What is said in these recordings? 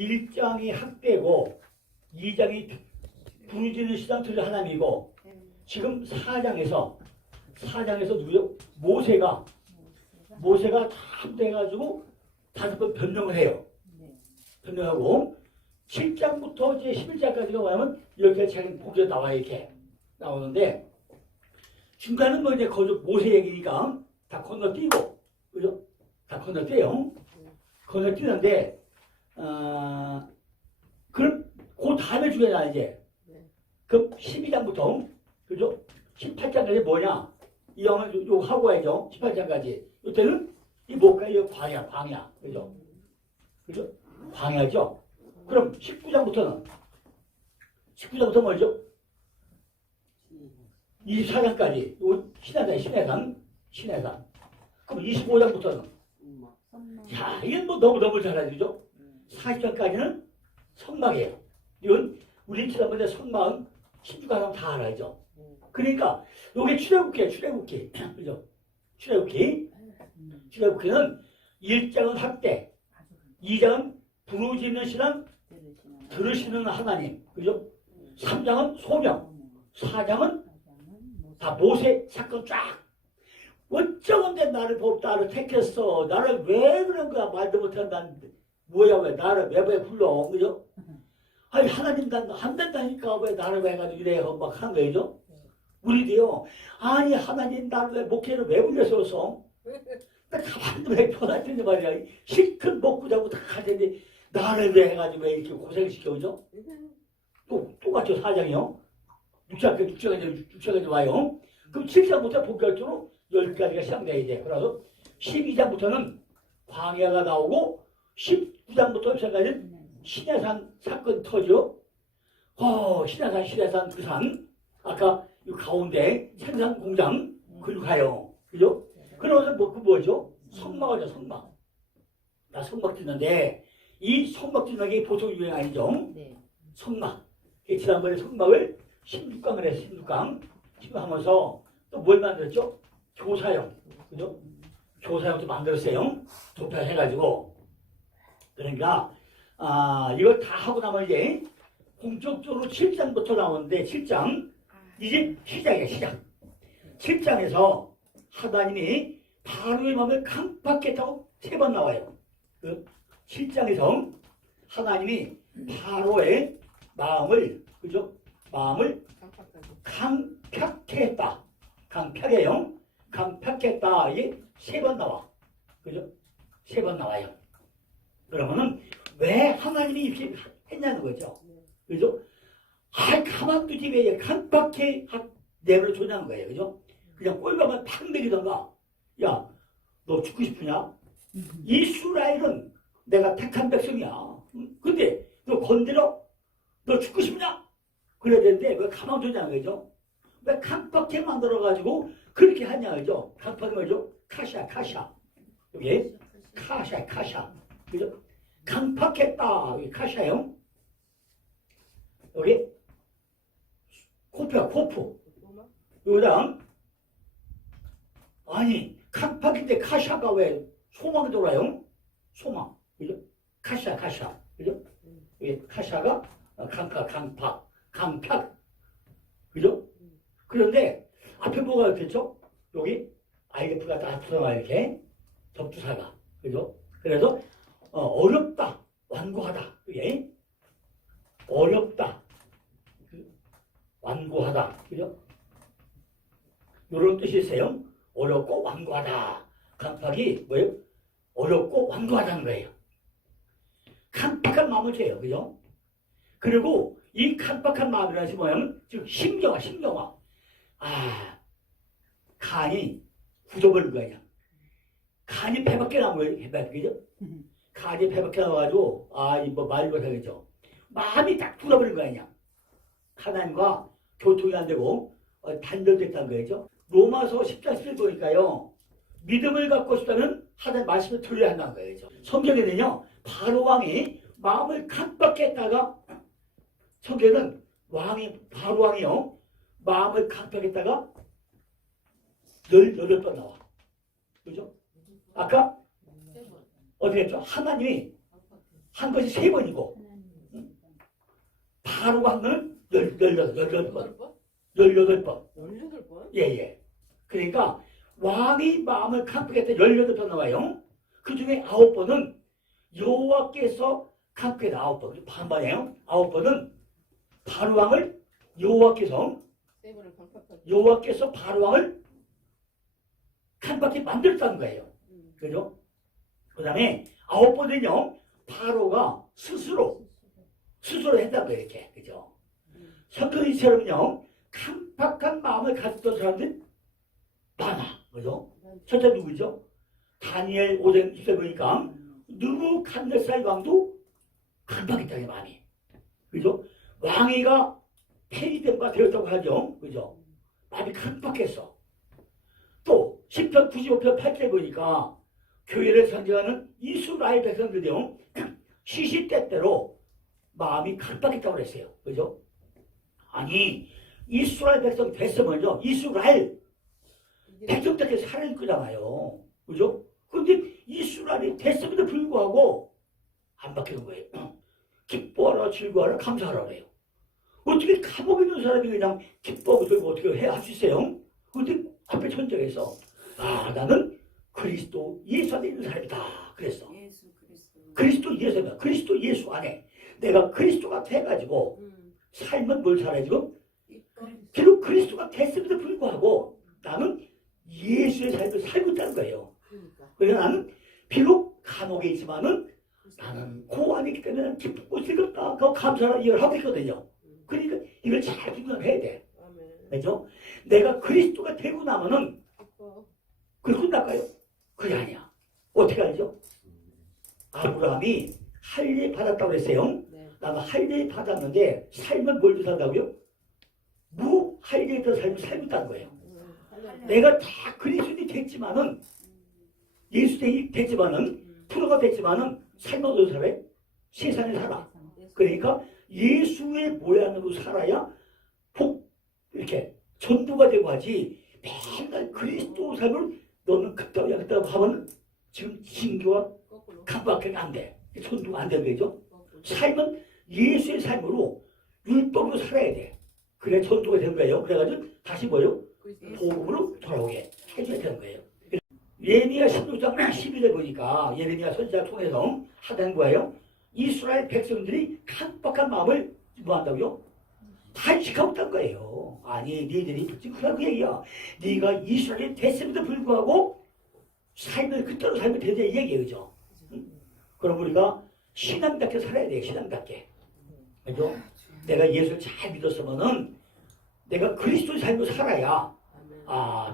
1장이 학대고 2장이 부르짖는 시장 들을 하나님이고 지금 4장에서 누구요? 모세가 참돼가지고 5번 변명을 해요. 변명하고 7장부터 이제 11장까지가 뭐냐면 이렇게 자기 보기에 나와 이렇게 나오는데 중간은 뭐 이제 거기서 모세 얘기니까 다 건너뛰고 그죠? 다 건너뛰어요. 건너뛰는데 그럼 그 다음에 중요하잖아 이제. 그럼 12장부터 그죠? 18장까지 뭐냐? 이 영은 요 하고 가야죠. 18장까지. 이때는 이 뭐가 이 광야. 그죠? 그죠? 광야죠. 그럼 19장부터는 뭐죠? 24장까지 요 신해산. 그럼 25장부터는 자, 이건 뭐 너무 잘 알죠? 40장까지는 성막이에요. 이건 우리 지난번에 성막은 신주가랑 다 알아야죠. 그러니까 요게 출애굽기. 그죠? 출애굽기는 1장은 학대, 2장은 부르짖는 신앙, 들으시는 하나님. 그죠? 3장은 소명, 4장은 다 모세 사건 쫙. 어쩌건데 나를 택했어. 나를 왜 그런 거야. 말도 못한다는데. 뭐야 왜 나를 왜 불러. 그죠? 아니 하나님 난 안 된다니까 왜 나를 왜 가지고 이래 막 하는 거죠? 우리도요. 아니 하나님 나를 왜 목회를 왜 불렸어? 나 가만히 왜 편하던데 말이야. 실컷 먹고 자고 다 하는데 나를 왜 해가지고 왜 이렇게 고생을 시켜오죠? 똑같죠 4장이요. 6장까지 와요. 그럼 7장부터 본격적으로 10가지가 시작돼야 돼. 그래서 12장부터는 광야가 나오고 19장부터 시작하는 신해산 사건 터져. 신해산 그 산. 아까 이 가운데 생산 공장 그리고 가요. 그죠? 그러면서 뭐죠? 성막이죠, 성막. 나 성막 짓는데 이 성막 짓는 게 보통 유행 아니죠? 성막. 지난번에 성막을 16강을 해서 16강 하면서 또 뭘 만들었죠? 교사용. 그죠? 교사용도 만들었어요. 도표해가지고. 그러니까 이걸 다 하고 나면 이제 본격적으로 7장부터 나오는데 7장 이제 시작이에요. 시작. 7장에서 하나님이 바로의 마음을 강팍했다고 3번 나와요. 그 7장에서 하나님이 바로의 마음을 그죠? 마음을 강팍했다. 강팍해요. 강팍했다. 이게 3번 나와. 그죠? 3번 나와요. 그러면은 왜 하나님이 이렇게 했냐는 거죠. 그죠? 가만두지 왜 강팍해 내버려 두냐는 거예요. 그죠? 그냥 꼴가만 팍 먹이던가. 야, 너 죽고 싶으냐? 이스라엘은 내가 택한 백성이야. 근데 너 건드려? 너 죽고 싶냐? 그래야 되는데 왜 가만두냐는 거죠. 왜 강팍해 만들어가지고 그렇게 하냐 그죠? 강팍이 뭐죠? 카샤. 여기 카샤. 그죠? 강팍했다. 여기 카샤요. 여기 코프야 코프. 여기다 아니 강팍인데 카샤가 왜 소망이 돌아요? 소망. 그죠? 카샤. 그죠? 여기 카샤가 강팍. 그죠? 그런데 앞에 뭐가 있겠죠? 여기 IF가 다 들어가 이렇게 접두사가. 그죠? 그래서 어렵다, 완고하다. 그게 어렵다, 완고하다. 그죠? 이런 뜻이 있어요. 어렵고 완고하다. 강팍이 뭐예요? 어렵고 완고하다는 거예요. 강팍한 마음을 줘요. 그죠? 그리고 이 강팍한 마음이라는 것이 뭐냐면 지금 심경화. 간이 굳어버린 거야. 간이 배밖에 남은 거예요. 그죠? 간이 배밖에 나와가지고 이거 말도 못하겠죠. 마음이 딱 굳어버린 거야. 그냥. 하나님과 교통이 안 되고 단절됐다는 거죠. 로마서 10장 10절 보니까요. 믿음을 갖고 싶다면 하나님 말씀을 들어야 한다는 거예요. 성경에는요. 바로 왕이 마음을 강팍했다가 성경은 바로 왕이요. 마음을 강팍했다가 18번 나와. 그죠? 아까 어떻게 했죠? 하나님이 한 것이 3번이고 바로가 한 거는 18번. 8번? 18번. 18번? 예예. 그러니까 왕이 마음을 강팍했다 18번 나와요. 그 중에 9번은 여호와께서 강팍했다 9번. 반반이에요. 9번은 바로왕을 여호와께서 바로왕을 강팍하게 만들었다는 거예요. 그죠? 그 다음에 9번은요 바로가 스스로 했다는 거예요. 이렇게. 그죠? 성경이처럼요 강팍한 마음을 가졌던 사람들 많아. 그죠? 첫째 누구죠? 다니엘 5장 10절 보니까 느부갓네살 왕도 강팍했다는 마음이. 그죠? 왕위가 폐위된바 되었다고 하죠. 그죠? 마음이 강팍했어. 또 10편 95편 8절에 보니까 교회를 상징하는 이스라엘 백성들이요 시시때때로 마음이 강팍했다고 그랬어요. 그죠? 아니 이스라엘 백성 됐으면요 이스라엘 백성답게 살아야 거잖아요. 그죠? 근데 이스라엘이 됐음에도 불구하고 안 바뀌는 거예요. 기뻐하라 즐거워하라 감사하라 그래요. 어떻게 감옥에 있는 사람이 그냥 기뻐하고 들고 어떻게 할 수 있어요? 근데 앞에 천장에서 나는 그리스도 예수 안에 있는 사람이다 그랬어. 그리스도 예수다. 그리스도 예수 안에 내가 그리스도가 돼가지고 삶은 뭘 살아야 지금? 비록 그리스도가 됐음에도 불구하고 나는 예수의 삶을 살고 있다는 거예요. 그래서 나는 비록 감옥에 있지만은 나는 그 안에 있기 때문에 기쁘고 즐겁다. 그 감사를 이걸 하고 있거든요. 그러니까 이걸 잘 분간해야 돼. 그죠? 내가 그리스도가 되고 나면은 그게 끝날까요? 그게 아니야. 어떻게 알죠? 아브라함이 할례 받았다고 했어요. 나도 할례 받았는데 삶은 뭘로 산다고요? 무할례에서 삶을 살고 있다는 거예요. 내가 다 그리스도인이 됐지만은 예수님이 됐지만은 프로가 됐지만은 삶은 어디서 살아요? 세상에 살아. 그러니까 예수의 모양으로 살아야 이렇게 전도가 되고 하지 맨날 그리스도 삶을 너는 그따위야 그따위 하면 지금 신교와 강박하게 안 돼. 전도가 안 되는 거죠. 삶은 예수의 삶으로 율법으로 살아야 돼. 그래 전도가 되는 거예요. 그래가지고 다시 뭐요? 복음으로 돌아오게 해줘야 되는 거예요. 예레미야 16장 11절 보니까 예레미야 선지자 통해서 하던 거예요. 이스라엘 백성들이 강박한 마음을 뭐 한다고요? 단식하고 있다는 거예요. 아니 니들이 지금 그런 얘기야. 네가 이스라엘이 됐음에도 불구하고 삶을 그대로 살면 되냐 이 얘기예요. 그죠? 그럼 우리가 신앙답게 살아야 돼요. 신앙답게. 그죠? 내가 예수를 잘 믿었으면은 내가 그리스도의 삶을 살아야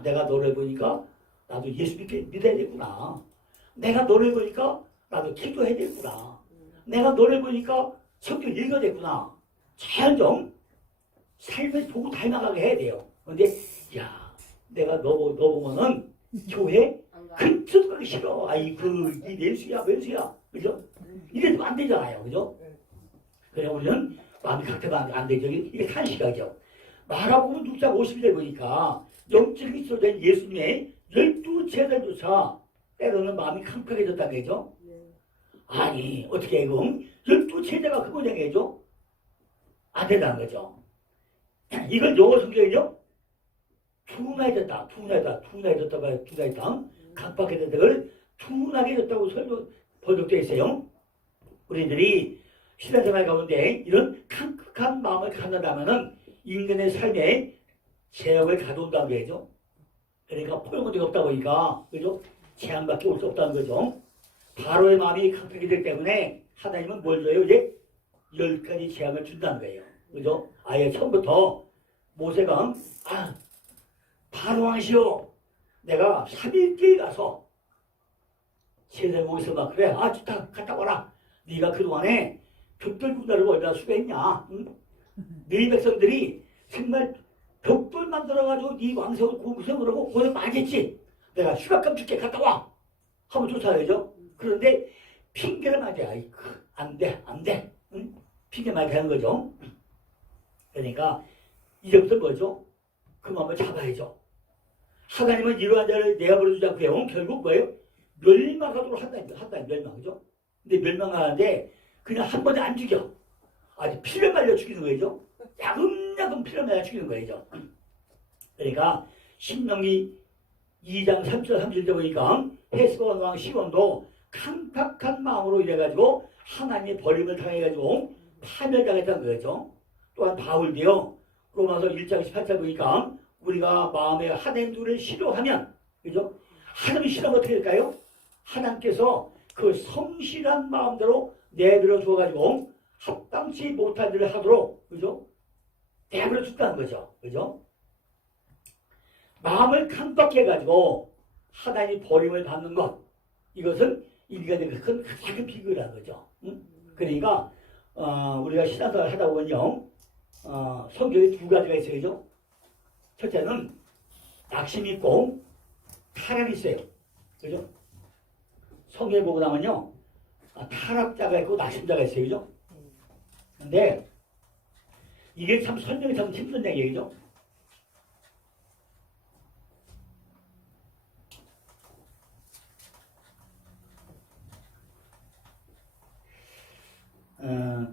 내가 너를 보니까 나도 예수 믿어야 되구나. 내가 너를 보니까 나도 기도해야 되구나. 내가 너를 보니까 성경 읽어야 되구나. 잘 좀 삶을 보고 닮아가게 해야 돼요. 근데 내가 너 보면은 교회 근처도 가기 싫어. 아이고 이 예수야 왼수야. 그죠? 이래도 안 되잖아요. 그죠? 그래 우리는 마음이 각태가 안 되죠. 이게 탄식하죠. 마가복음 6장 51절 보니까 영적인 소된 예수님의 12제자조차 때로는 마음이 강팍해졌다는 거죠. 아니 어떻게 해요? 12제자가 그 모양이죠? 안 된다는 거죠. 이걸 영어 성경이요? 둔해졌다. 강팍해졌다. 그걸 둔하게졌다고 번역되어 있어요. 우리들이 신앙생활 가운데 이런 강팍한 마음을 갖는다면은 인간의 삶에 제약을 가져온다는 거죠. 그러니까 포용문제가 없다 보니까 그죠? 재앙밖에 올 수 없다는 거죠. 바로의 마음이 강팍해지기 때문에 하나님은 뭘 줘요? 이제 10가지 재앙을 준다는 거예요. 그죠? 아예 처음부터 모세가 바로 왕시오 내가 3일째 가서 세상 보고서 막 그래 좋다 갔다 와라. 네가 그동안에 벽돌 군다를 얼마나 수고했냐. 응? 너희 백성들이 정말 벽돌 만들어가지고 네 왕성을 구성을 하고 고생 많이 했지. 내가 휴가감 줄게 갔다 와 하면 쫓아야죠. 그런데 핑계를 맞아. 안돼 응? 핑계 많이 되는 거죠. 그러니까 이제부터 뭐죠? 그 마음을 잡아야죠. 하나님은 이러한 자를 내버려두지 않고요. 결국 뭐예요? 멸망하도록 한다 멸망. 그죠? 근데 멸망하는데 그냥 한 번에 안 죽여. 아주 피를 말려 죽이는 거죠. 야금야금 피를 말려 죽이는 거죠. 그러니까 신명기 2장 3절 3절 보니까 헤스본 왕 시온도 강팍한 마음으로 이래가지고 하나님의 버림을 당해가지고 파멸당했다는 거죠. 또한 바울도요. 로마서 1장 18절 보니까 우리가 마음에 하나님 누를 싫어하면, 그죠? 하나님이 싫어하면 어떻게 될까요? 하나님께서 그 성실한 마음대로 내버려 주어가지고 합당치 못한 일을 하도록, 그죠? 내버려 줬다는 거죠. 그죠? 마음을 깜빡해 가지고 하나님 버림을 받는 것, 이것은 인간의 큰 작은 비극이라는 거죠. 응? 그러니까 우리가 신앙생활 하다 보면요, 성경에 두 가지가 있어요. 첫째는 낙심이 있고 타락이 있어요. 그죠? 성경에 보고 나면요, 타락자가 있고 낙심자가 있어요. 그죠? 근데 이게 참 설명이 참 힘든 얘기죠.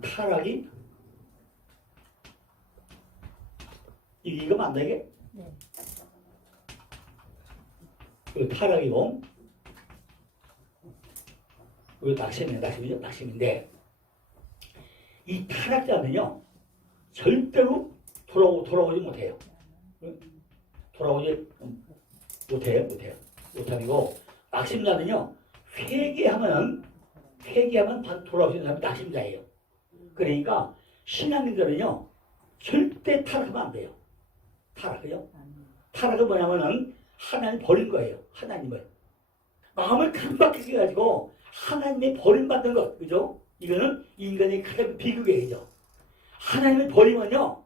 타락이 이거 맞나 이게? 네. 그 타락이고 그 낙심이죠. 낙심인데 이 타락자는요 절대로 돌아오지 못해요. 돌아오지 못하고 낙심자는요 회개하면 돌아올 수 있는 사람이 낙심자예요. 그러니까 신앙인들은요 절대 타락하면 안 돼요. 타락은 뭐냐면은 하나님 버린 거예요. 하나님을 마음을 강박하게 가지고 하나님의 버림받는 것, 그죠? 이거는 인간의 가장 비극이죠. 하나님을 버리면요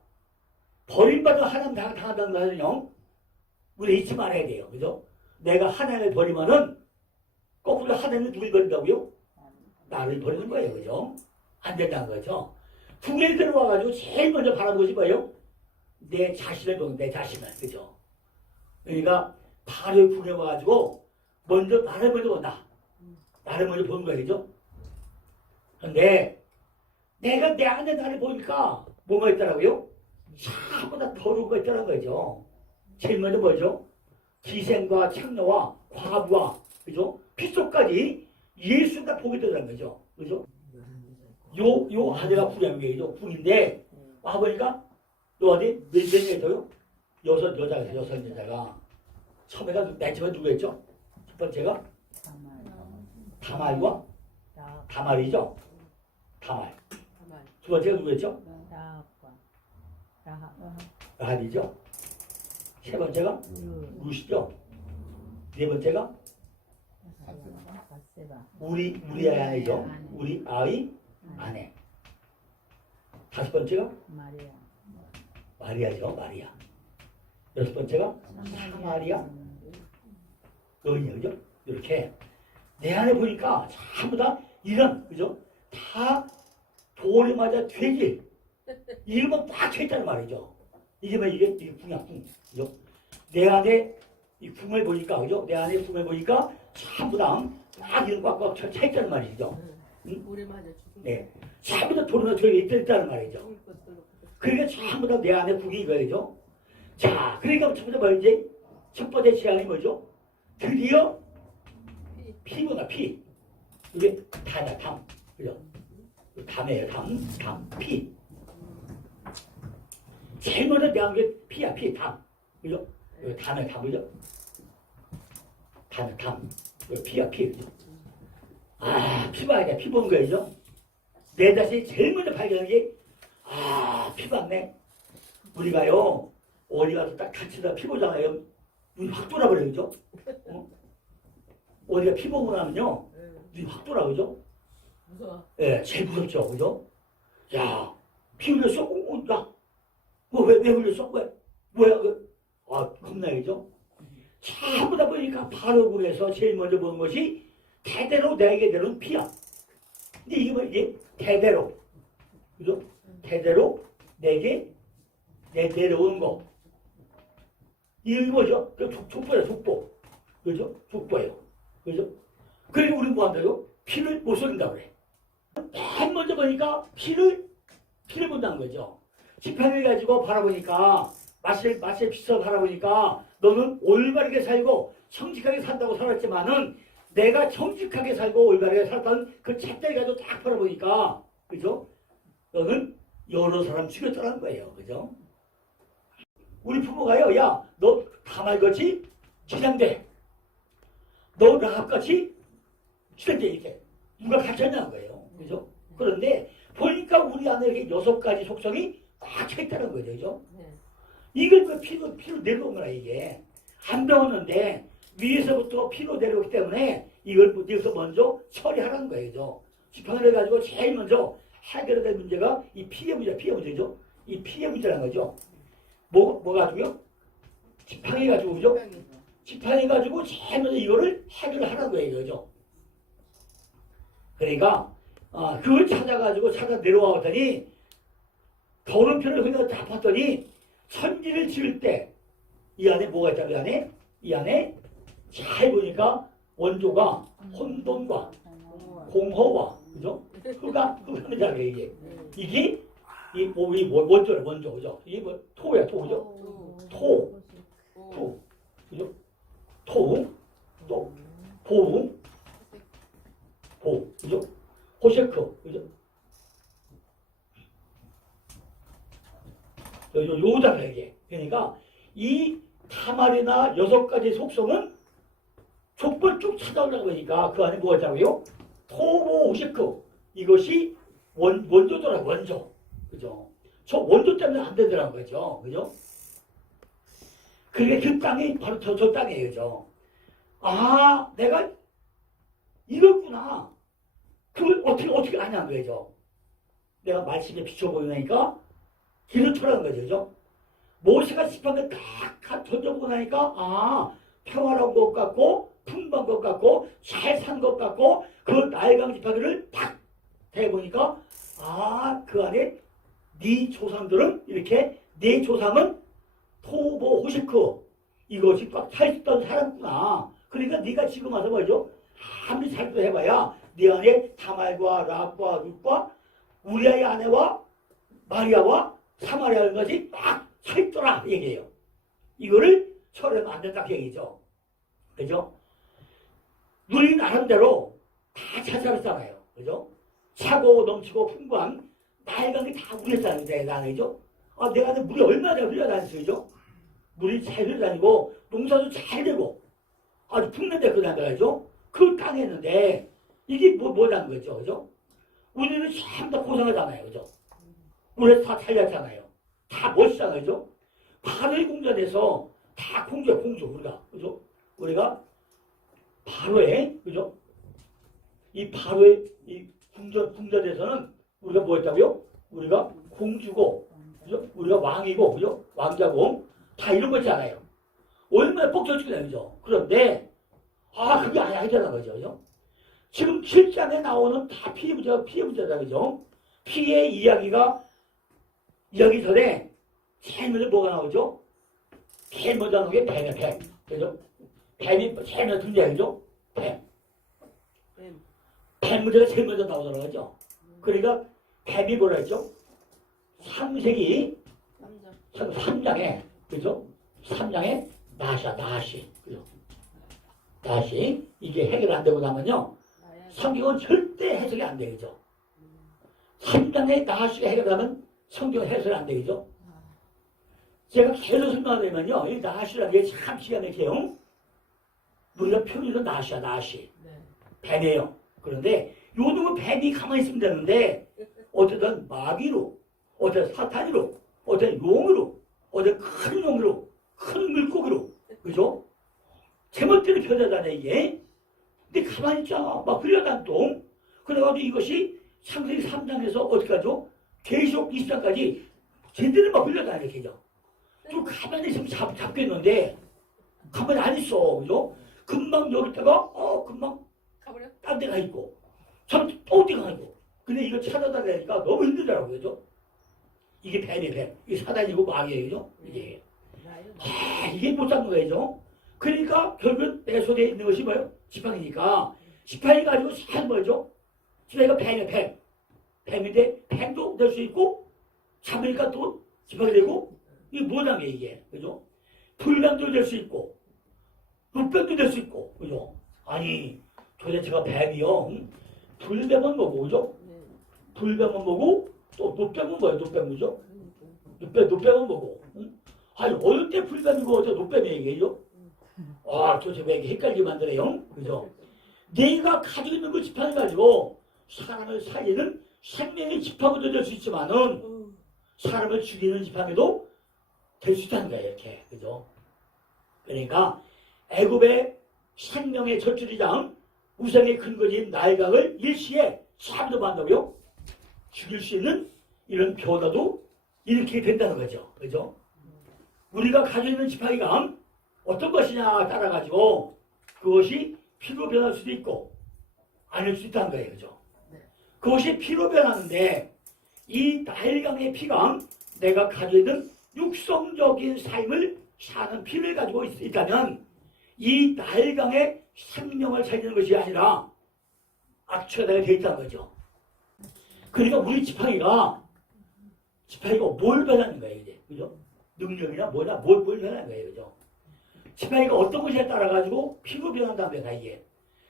버림받아 하나님 당한다는 것은요 우리 잊지 말아야 돼요. 그죠? 내가 하나님을 버리면은 거꾸로 하나님을 누굴 버린다고요? 나를 버리는 거예요. 그죠? 안 된다는 거죠. 궁에 들어와가지고 제일 먼저 바라는 것이 뭐예요? 내 자신을 보는, 내 자신을. 그죠? 그러니까 바로 궁에 와가지고 나를 먼저 본다. 나를 먼저 보는 거예요. 그죠? 근데 내가 내 안에 나를 보니까 뭐가 있더라고요? 전부 다 더러운 거 있다는 거죠. 제일 먼저 뭐죠? 기생과 창녀와 과부와, 그죠? 핏속까지 예수가 보게 되는 거죠. 그죠? 요 아내가 궁이죠. 궁인데, 와보니까, 너 어디? 몇 년이에요? 여섯 여자가. 처음에가 맨 처음에 누구였죠? 첫 번째가? 다말과? 다말이죠? 다말. 두 번째가 누구였죠? 라합이죠? 세 번째가? 루시죠? 네 번째가? 우리 아이죠? 우리 아이 아내. 다섯 번째가? 마리아죠. 마리아. 여섯 번째가? 사마리아 여인이에요. 그죠? 이렇게 내 안에 보니까 전부 다 이런, 그죠? 다 돌에 맞아 돼지 이름은 딱 쳐있다는 말이죠. 이게 궁이야, 궁. 그죠? 내 안에 이 궁을 보니까, 그죠? 내 안에 궁을 보니까 전부 다 딱 이름 꽉꽉 쳐있다는 말이죠. 응? 네. 전부 다 돌에 맞아 있다는 말이죠. 그러니까 전부 다 내 안에 궁이 이거죠. 자, 그러니까 첫 번째 뭐지? 첫 번째 제안이 뭐죠? 드디어 피구나, 피. 이게 담이야, 담. 그죠? 담이에요, 피. 제일 먼저 내가 게 피야, 피, 담. 그죠? 담이야, 담, 그죠? 담. 피야, 피. 그죠? 피 봐야 돼. 피 보는 거죠? 내 자신이 제일 먼저 발견하는 게, 피 봤네. 우리가요, 어디 가서 딱 같이 피 보잖아요. 눈이 확 돌아버려요, 그죠? 어디가 피 보고 나면요, 눈이 확 돌아, 그죠? 무서워. 예, 제일 무섭죠, 그죠? 야, 피 흘렸어? 야, 왜 흘렸어? 뭐야, 겁나, 그죠? 전부 다 보니까 바로 그래서 제일 먼저 보는 것이 대대로 내게 되는 피야. 근데 이게 대대로, 그죠? 대대로 내게 내려오는 거. 이게 뭐죠? 족보예요, 족보. 그죠? 족보예요. 그죠? 그리고 우리 뭐 한다고? 피를 못 쏟는다 그래. 맨 먼저 보니까 피를 본다는 거죠. 지팡이를 가지고 바라보니까 맛을 비춰 바라보니까 너는 올바르게 살고 정직하게 산다고 살았지만은 내가 정직하게 살고 올바르게 살았던 그 잣대를 가지고 딱 바라보니까 그죠? 너는 여러 사람 죽였더라는 거예요. 그죠? 우리 부모가요, 야, 너 다말같이 기장돼. 너 라합같이 기장돼. 이렇게. 누가 가르쳤냐는 거예요. 그죠? 그런데 보니까 우리 안에 이렇게 6가지 속성이 딱 차있다는 거죠. 그죠? 이걸 그 피로 내려온 거라, 이게. 안 배웠는데 위에서부터 피로 내려오기 때문에 이걸 여기서 먼저 처리하라는 거예요. 그죠? 지팡이를 가지고 제일 먼저 해결해야 될 문제가 이 피의 문제죠. 이 피의 문제라는 거죠. 뭐 가지고요? 지팡이 가지고, 그죠? 지팡이 가지고 제일 먼저 이거를 해결하라는 거예요. 그죠? 그러니까, 그걸 찾아 내려와봤더니, 더운편을 그냥 다 봤더니, 천지를 지을 때, 이 안에 뭐가 있다고, 이 안에 잘 보니까 원조가 혼돈과 공허와, 그죠? 흑암이잖아요, 이게. 이게, 원조, 그죠? 이게 뭐, 토야, 그죠? 그죠? 그죠? 호셰크, 그죠? 요잖아, 이게. 그러니까, 이 타말이나 6가지 속성은 족벌 쭉 찾아오려고 보니까 그 안에 뭐가 있다고요? 토모 호셰크. 이것이 원조더라, 원조. 그죠? 저 원조 때문에 안 되더라는 거죠. 그죠? 그게 그 땅이 바로 저 땅이에요. 그죠? 아, 내가 이렇구나. 그걸 어떻게 아냐는 거죠. 내가 말씀에 비춰보니까 길을 터라는 거죠. 그죠? 모세가 지팡이를 딱 던져보고 나니까, 평화로운 것 같고, 풍부한 것 같고, 잘 산 것 같고, 그 나일강 지팡이를 딱 대보니까, 그 안에 네 조상들은 이렇게, 네 조상은 토보 호시크, 이것이 꽉 차있던 사람구나. 그러니까 네가 지금 와서 뭐죠? 아무리 살도 해봐야 네 안에 타말과 라합과 룻과 우리아의 아내와 마리아와 사마리아는 것이 막 차있더라 얘기해요. 이거를 처리하면 안 된다 그 얘기죠. 그죠? 우리 나름대로 다 찾아냈잖아요. 그죠? 차고 넘치고 풍부한 나일강이 다 우렸다는 대단하죠. 내가 물이 얼마나 흘러다니죠? 물이 잘 흘러다니고 농사도 잘 되고 아주 풍년대 그러잖아요. 그 땅에 있는데 이게 뭐라는 거죠. 그죠? 우리는 참 다 고생하잖아요. 그죠? 우리 다 살렸잖아요. 다 멋있잖아요. 그죠? 바로의 궁전에서 다 공주 우리가. 그죠? 우리가 바로의, 그죠? 이 바로의 이 궁전에서는 우리가 뭐 했다고요? 우리가 공주고, 그죠? 우리가 왕이고, 그죠? 왕자고, 다 이런 거지 않아요. 얼마나 뻑쳐지겠냐, 그죠? 그런데, 그게 아니잖아, 그죠? 지금 7장에 나오는 다 피해 문제다, 그죠? 피해 이야기가, 이야기 전에, 제일 먼저 뭐가 나오죠? 제일 먼저 나오는 게 뱀. 그죠? 뱀이 제일 먼저 등장해, 그죠? 뱀 문제가 제일 먼저 나오더라고요. 그죠? 그러니까, 뱀이 뭐라 했죠? 창세기 3장에, 그죠? 3장에 나시, 그죠? 나시, 이게 해결 안 되고 나면요, 성경은 절대 해석이 안 되죠. 3장에 나시가 해결하면 성경은 해석이 안 되죠. 제가 계속 설명하려면요, 이 나시라는 게 참 기가 막혀요. 우리가 표현으로 나시. 뱀이에요. 그런데 요놈은 뱀이 가만히 있으면 되는데, 어쨌든 마귀로, 어쨌든 사탄으로, 어쨌든 용으로, 어쨌든 큰 용으로, 큰 물고기로, 그죠? 제멋대로 변하잖아요, 이게. 근데 가만히 있잖아. 막 흘려간 똥. 그래가지고 이것이 창세기 3장에서 어떻게 하죠? 계시록 20장까지 제대로 막 흘려다니는 거죠. 또 가만히 있으면 잡겠는데, 가만히 안 있어, 그죠? 금방 여기다가, 금방 딴 데가 있고, 참 또 어디가 있고. 근데 이거 찾아다니니까 너무 힘들더라고요, 그죠? 이게 뱀이에요. 이게 사단이고 마귀예요, 그죠? 이게 못 잡는 거예요. 그러니까 결국은 내 손에 있는 것이 뭐예요? 지팡이니까. 지팡이 가지고 잘 뭐죠? 지팡이가 뱀이에요, 뱀. 뱀인데 뱀도 될 수 있고 잡으니까 또 지팡이 되고 이게 뭐라는 게 이게 그죠? 불뱀도 될 수 있고 눕뱀도 될 수 있고 그죠? 아니 도대체가 뱀이요 불뱀은 뭐고 그죠? 불뱀은 뭐고 또 눕뱀은 뭐예요? 눕뱀 그죠? 눕뱀은 뭐고? 아니 어느 때 불뱀이고 어디 눕뱀이 얘기해요? 아 도대체 왜 이렇게 헷갈리게 만드네요 그죠? 내가 가지고 있는 그 지팡이 가지고 사람을 살리는 생명의 지팡이도 될 수 있지만은 사람을 죽이는 지팡이도 될 수 있다는 거예요 이렇게 그죠? 그러니까 애굽의 생명의 젖줄이장 우상의 근거지인 나일강을 일시에 참도 만다고요 죽일 수 있는 이런 변화도 이렇게 된다는 거죠 그죠? 우리가 가지고 있는 지팡이가 어떤 것이냐 따라가지고 그것이 피로 변할 수도 있고 아닐 수도 있다는 거예요 그죠? 그것이 피로 변하는데 이 나일강의 피가 내가 가지고 있는 육성적인 삶을 사는 피를 가지고 있다면 이 나일강의 생명을 살리는 것이 아니라 악취가 되어 있다는 거죠. 그러니까 우리 지팡이가 뭘 변하는 거예요 이제 그죠? 능력이나 뭐냐 뭘 변하는 거예요 그죠? 지팡이가 어떤 것에 따라 가지고 피로 변한다는 거야 이게.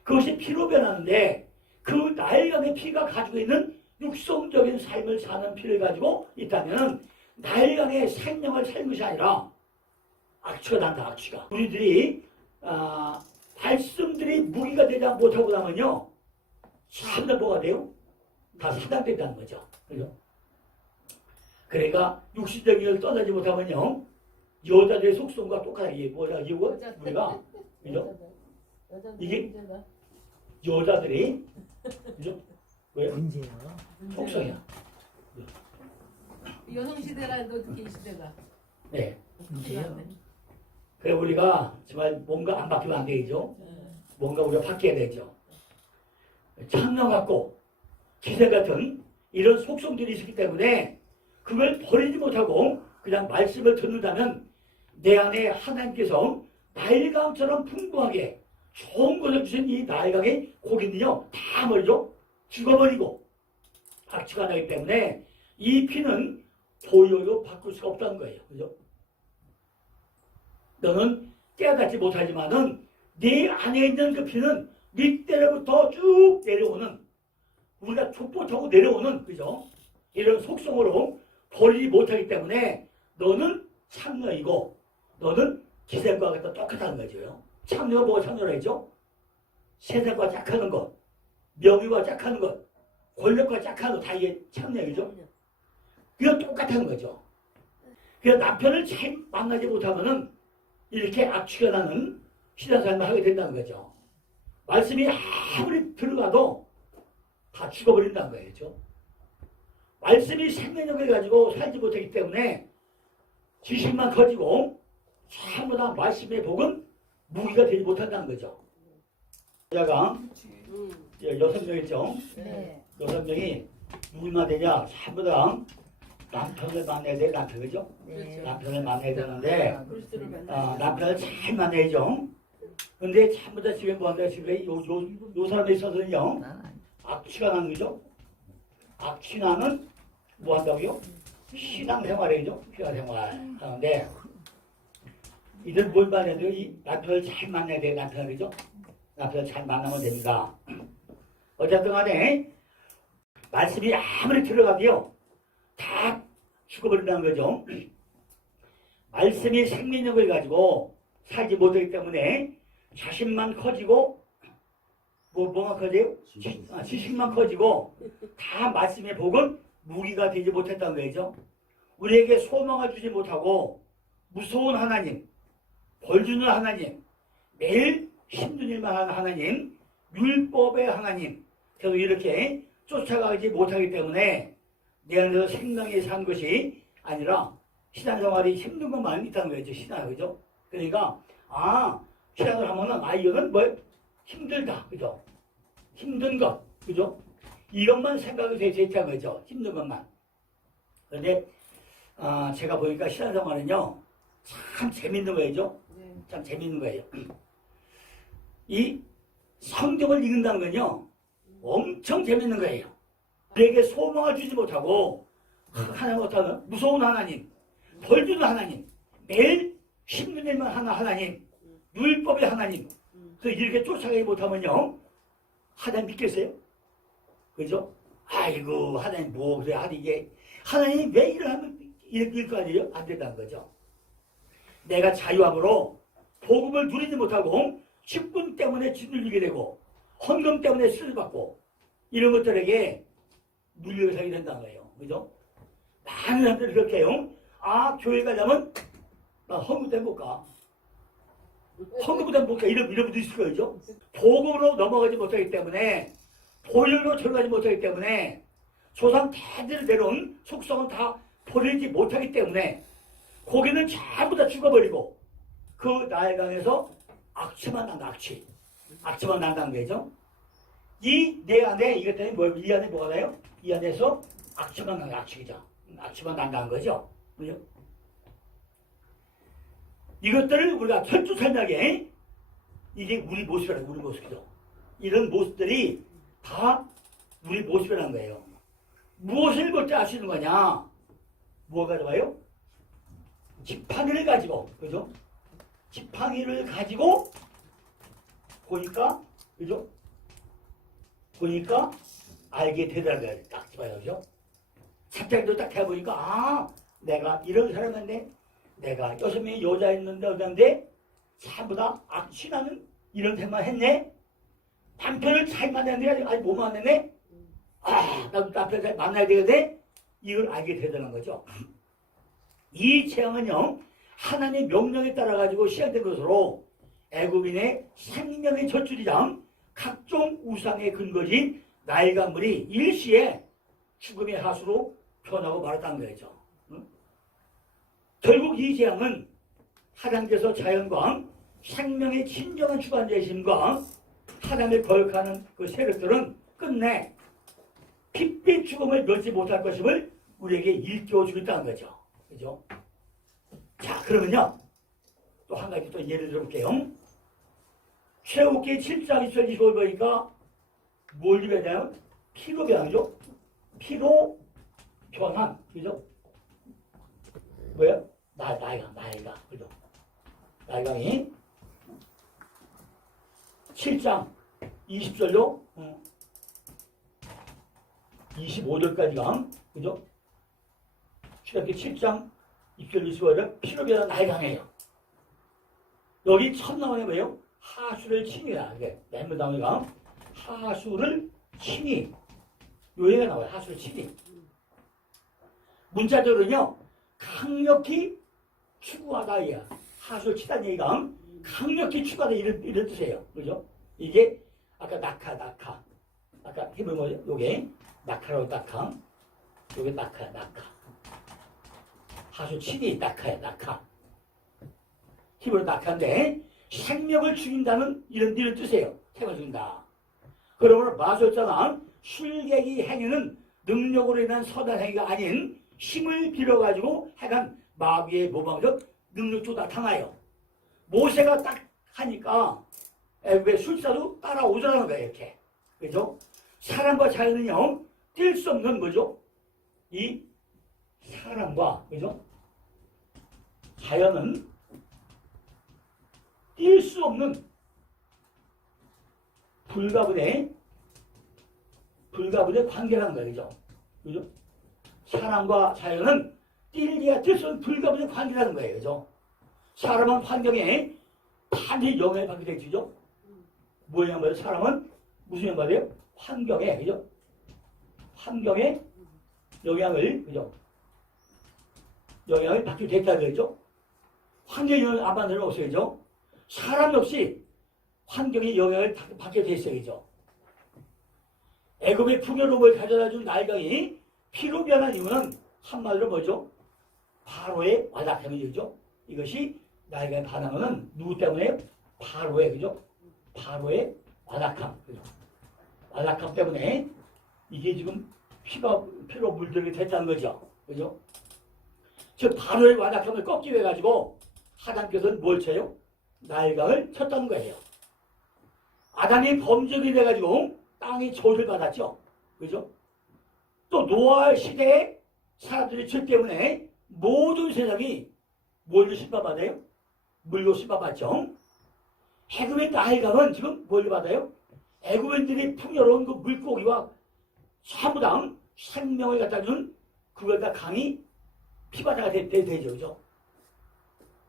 그것이 피로 변하는데 그 나일강의 피가 가지고 있는 육성적인 삶을 사는 피를 가지고 있다면 나일강의 생명을 살는 것이 아니라 악취가 난다 악취가. 우리들이 말씀들이 무기가 되지 못하고 나면요 전부 다 뭐가 돼요? 다 사당된다는 거죠 그죠? 그러니까 육신적인 것을 떠나지 못하면요 여자들의 속성과 똑같아. 이게 뭐냐 이거 우리가 그죠? 이게 여자들이 그죠? 왜? 문제야. 속성이야. 여성 시대라 어떻게 이 시대가? 네. 문제야. 그래 우리가 정말 뭔가 안 바뀌면 안 되죠. 뭔가 우리가 바뀌어야 되죠. 창녀 같고 기생 같은 이런 속성들이 있기 때문에 그걸 버리지 못하고 그냥 말씀을 듣는다면 내 안에 하나님께서 나일강처럼 풍부하게 좋은 것을 주신 이 나일강의 고기는요 다 멀죠 죽어버리고 악취가 나기 때문에 이 피는 보여요 바꿀 수가 없다는 거예요 그죠? 너는 깨닫지 못하지만은 네 안에 있는 그 피는 밑때로부터 쭉 내려오는 우리가 족보 타고 내려오는 그죠? 이런 속성으로 버리지 못하기 때문에 너는 창녀이고 너는 기생과 같다 똑같다는 거죠. 창녀가 뭐가 창녀라 했죠? 세상과 짝하는 것, 명예와 짝하는 것, 권력과 짝하는 것 다 이게 창녀이죠. 이거 똑같다는 거죠. 그래서 남편을 잘 만나지 못하면은 이렇게 악취가 나는 신앙생활을 하게 된다는 거죠. 말씀이 아무리 들어가도 다 죽어버린다는 거예요. 그렇죠? 말씀이 생명력을 가지고 살지 못하기 때문에 지식만 커지고 전부 다 말씀의 복은 무기가 되지 못한다는 거죠. 여자가 6명이죠. 네. 6명이 누구나 되냐 전부 다 남편을 만나야 돼. 남편 그죠? 그렇죠. 남편을 만나야 되는데 그리스도를 만나. 남편을 잘 만나야죠. 근데 전부 다 지금 뭐한다 지금 요 사람에 있어서는요 악취가 나는 거죠. 악취 나는 뭐 한다고요? 신앙생활이죠. 신앙생활 하는데 이들 뭘 만나야 돼요? 이 남편을 잘 만나야 돼요. 남편을 그죠? 남편을 잘 만나면 됩니다. 어쨌든 간에 말씀이 아무리 들어가도요 다 죽어버린다는 거죠. 말씀이 생명력을 가지고 살지 못하기 때문에 자신만 커지고 뭐가 커져요? 지식만 커지고 다 말씀의 복은 무기가 되지 못했다는 거죠. 우리에게 소망을 주지 못하고 무서운 하나님, 벌 주는 하나님, 매일 힘든 일만 하는 하나님, 율법의 하나님, 계속 이렇게 쫓아가지 못하기 때문에 내 안에서 생명이 산 것이 아니라 신앙생활이 힘든 것만 있다는 거죠. 신앙 그죠? 그러니까 신앙을 하면은 이거는 뭐 힘들다 그죠? 힘든 것 그죠? 이것만 생각이 되있다는 거죠. 힘든 것만. 그런데 제가 보니까 신앙생활은요 참 재밌는 거예요. 참 재밌는 거예요. 이 성경을 읽는다는 건요 엄청 재밌는 거예요. 우리에게 소망을 주지 못하고 하나님 못하는 무서운 하나님, 벌 주는 하나님, 매일 힘든 일만 하는 하나님, 율법의 하나님, 그 이렇게 쫓아가지 못하면요 하나님 믿겠어요? 그죠? 아이고 하나님 뭐 그래 하는 이게 하나님 왜 이러면 이럴 거 아니에요? 안 된다는 거죠. 내가 자유함으로 복음을 누리지 못하고 직분 때문에 짓눌리게 되고 헌금 때문에 수를 받고 이런 것들에게 물려서 살게 된다는 거예요. 그죠? 많은 사람들이 그렇게 해요. 아 교회 가려면 나 헌금 때문에 못 가. 헌금 때문에 못 가. 이런 분도 있을 거죠. 복음으로 넘어가지 못하기 때문에 보혈로 들어가지 못하기 때문에 조상 대대로 내려온 속성은 다 버리지 못하기 때문에 고기는 전부 다 죽어버리고 그 나일강에서 악취만 난다. 악취만 난다는 거죠. 이 내 안에 이것 때문에 이 안에 뭐가 나요? 이 안에서 악취만 난다. 악취만 난다는 거죠. 그죠? 이것들을 우리가 철두철미하게 이게 우리 모습이라는 우리 모습이죠. 이런 모습들이 다 우리 모습이라는 거예요. 무엇을 볼 때 알 수 있는 거냐? 뭘 가져와요? 지팡이를 가지고, 그죠? 지팡이를 가지고 보니까, 그죠? 보니까 알게 되더라는 거예요. 딱 집어요, 그죠? 사택도 딱 해보니까, 아, 내가 이런 사람인데, 내가 6명의 여자 있는데, 전부 다 악취나는 이런 생만 했네? 남편을 잘 만났는데, 아직 못 만났네? 아, 나도 남편을 잘 만나야 되겠네? 이걸 알게 되더라는 거죠. 이 재앙은요, 하나님의 명령에 따라가지고 시작된 것으로 애굽인의 생명의 젖줄이자 각종 우상의 근거지 나일강물이 일시에 죽음의 하수로 변하고 말았다는 거죠. 결국 이 재앙은 하나님께서 자연과 생명의 진정한 주관자이심과 하나님을 거역하는 그 세력들은 끝내 핏빛 죽음을 면치 못할 것임을 우리에게 일깨워 주겠다는 거죠. 그죠? 자, 그러면요. 또 한 가지 또 예를 들어볼게요. 최후기 7장 2절 25절 보니까 뭘 입어야 되나요? 피로 변화죠? 피로 변환. 그죠? 뭐예요? 나이가. 그죠? 나이강이 7장 20절로 25절까지가 그죠? 출애굽기 7장 20절 25절 피로 변한 나일강이에요. 여기 첫 나오는 게 뭐예요? 하수를 치니라. 이게 맨 나오니까 하수를 치니 요 얘기가 나와요. 하수를 치니. 문자적으로는요 강력히 추구하다 이야. 하수를 치다는 얘기가 강력히 추구하다 이런 뜻이에요. 그죠? 이게 아까 낙하 아까 히브리 뭐죠? 요게 낙하라고 낙하 요게 낙하 하수 치니 낙하 히브리 낙하인데 생명을 죽인다는 이런 뜻이에요. 생명을 죽인다. 그러므로 마술자나 술객이 행위는 능력으로 인한 선한 행위가 아닌 힘을 빌어가지고 행한 마귀의 모방적 능력도 나타나요. 모세가 딱 하니까 왜 술사도 따라오더라는 거예요. 이렇게. 그죠? 사람과 자연은요 뛸 수 없는 거죠. 이 사람과 그죠? 자연은 뛸 수 없는 불가분의 관계라는 거죠. 그죠? 사람과 자연은 뛸 수 없는 불가분의 관계라는 거예요. 그죠? 사람은 환경에 반드시 영향을 받게 되죠. 뭐에 영향을 받아요? 사람은 무슨 영향을 받아요? 환경에, 그죠? 환경에 영향을, 그죠? 영향을 받게 됐다는 거죠. 환경에 영향을 안 받는 사람은 없어요, 그죠? 사람 역시 환경에 영향을 받게 됐어요, 그죠? 애굽의 풍요로움을 가져다 준 나일강이 피로 변한 이유는 한마디로 뭐죠? 바로의 와닿음이죠. 이것이 나일강의 반응은 누구 때문에요? 바로의, 그죠? 바로의 와닿음, 그죠? 와닿음 때문에 이게 지금 피로 물들게 됐다는 거죠. 그죠? 즉 바로의 와닿음을 꺾기 위해 가지고 하나님께서는 뭘 쳐요? 나일강을 쳤다는 거예요. 아담이 범죄이 돼가지고 땅이 저주를 받았죠. 그죠? 또 노아 시대에 사람들의 죄 때문에 모든 세상이 뭘로 심판받아요? 물로 심판받죠. 애굽의 나일강은 지금 뭘로 받아요? 애굽인들이 풍요로운 그 물고기와 사무당 생명을 갖다 주는 그걸 다 강이 피바다가 되죠. 그죠?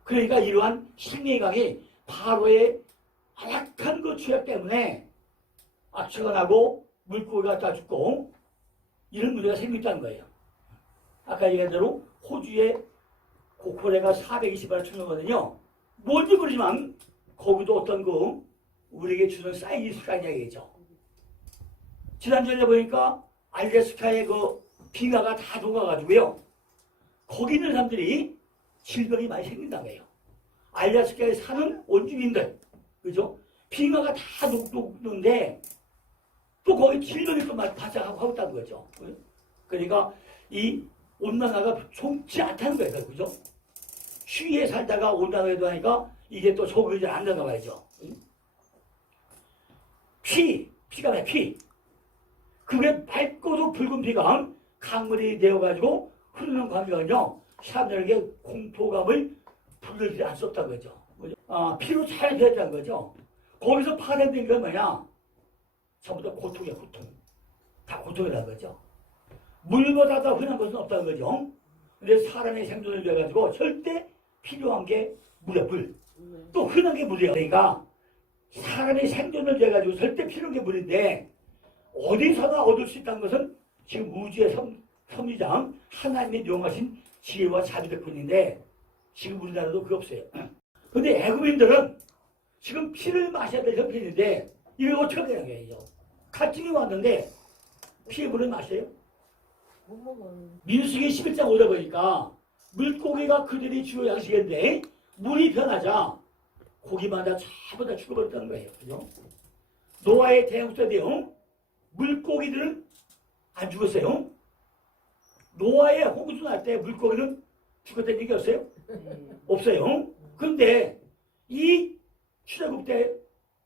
그러니까 이러한 생명의 강이 바로의 악한 그 죄악 때문에 악취가 나고 물고기가 다 죽고 이런 문제가 생겼다는 거예요. 아까 얘기한 대로 호주에 고코레가 420만 충격거든요. 뭔지 모르지만 거기도 어떤 그 우리에게 주는 사인이 있을 거 아니냐 얘기죠. 지난주에 보니까 알래스카의 그 빙하가 다 녹아가지고요. 거기 있는 사람들이 질병이 많이 생긴다는 거예요. 알래스카에 사는 원주민들, 그죠? 빙하가 다 녹는데 또 거기 질병이 또 많이 발생하고 있다는 거죠. 그러니까 이 온난화가 좋지 않다는 거예요. 그죠? 추위에 살다가 온난화에도 하니까 이게 또 속이 잘 안 나가 봐야죠. 피가 왜 피? 그게 맑고도 붉은 피가 강물이 되어가지고 흐르는 강물은요, 사람들에게 공포감을 불러들이지 않을 수 없다는 거죠. 피로 잘 되었다는 거죠. 거기서 파생된 게 뭐냐? 전부 다 고통이야, 고통. 다 고통이라는 거죠. 물보다 더 흔한 것은 없다는 거죠. 근데 사람의 생존을 위해가지고 절대 필요한 게 물이야, 물. 또 흔한 게 물이야. 그러니까 사람의 생존을 위해가지고 절대 필요한 게 물인데 어디서나 얻을 수 있다는 것은 지금 우주의 섭리장 하나님이 명하신 지혜와 자비될 뿐인데 지금 우리나라도 그거 없어요. 근데 애국인들은 지금 피를 마셔야 될 형편인데 이걸 어떻게 하는 거예요? 갈증이 왔는데 피의 물을 마셔요? 못 먹어. 민수기 11장 오다 보니까 물고기가 그들이 주요 양식인데 물이 변하자 고기마다 전부 다 죽어버렸다는 거예요. 그죠? 노아의 대홍수 때요. 물고기들은 안 죽었어요. 노아의 홍수 날 때 물고기는 죽었다는 얘기 없어요? 없어요. 그런데 이 출애굽 때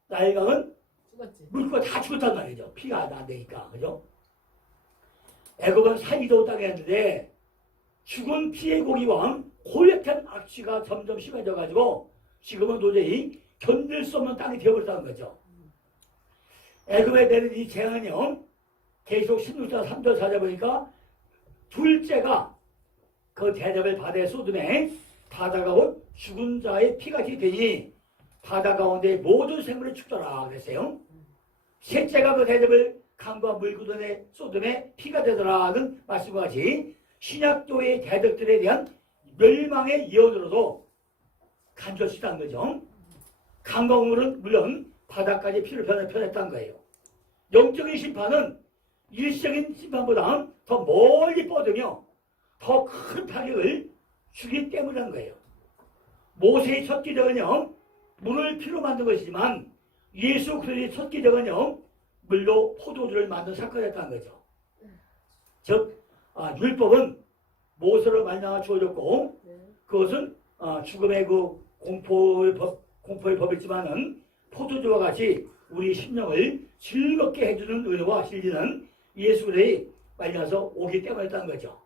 나일강은 죽었지. 물고기가 다 죽었단 말이죠. 피가 안 되니까. 그죠? 애굽은 사이도 땅에 했는데 죽은 피의 고기와 고약한 악취가 점점 심해져가지고 지금은 도저히 견딜 수 없는 땅이 되어버렸다는 거죠. 애굽에 내린 이 재앙은요, 계속 16장 3절 4절 보니까 둘째가 그 대접을 바다에 쏟음에 바다가 온 죽은 자의 피같이 되니 바다 가운데 모든 생물이 죽더라 그랬어요. 셋째가 그 대접을 강과 물구던에 쏟음에 피가 되더라는 말씀과 같이 신약교의 대적들에 대한 멸망의 예언으로도 간주할 수 있다는 거죠. 강과 물은 물론 바다까지 피를 변했다는 거예요. 영적인 심판은 일시적인 심판보다 더 멀리 뻗으며 더 큰 타격을 주기 때문이라는 거예요. 모세의 첫 기적은요, 물을 피로 만든 것이지만 예수 그리스도의 첫 기적은요, 물로 포도주를 만든 사건이었다는 거죠. 즉 율법은 모세로 말미암아 주어졌고 그것은 죽음의 그 공포의 법이지만은 포도주와 같이 우리 심령을 즐겁게 해주는 은혜와 진리는 예수 그리스도의 말미암아서 오기 때문이었다는 거죠.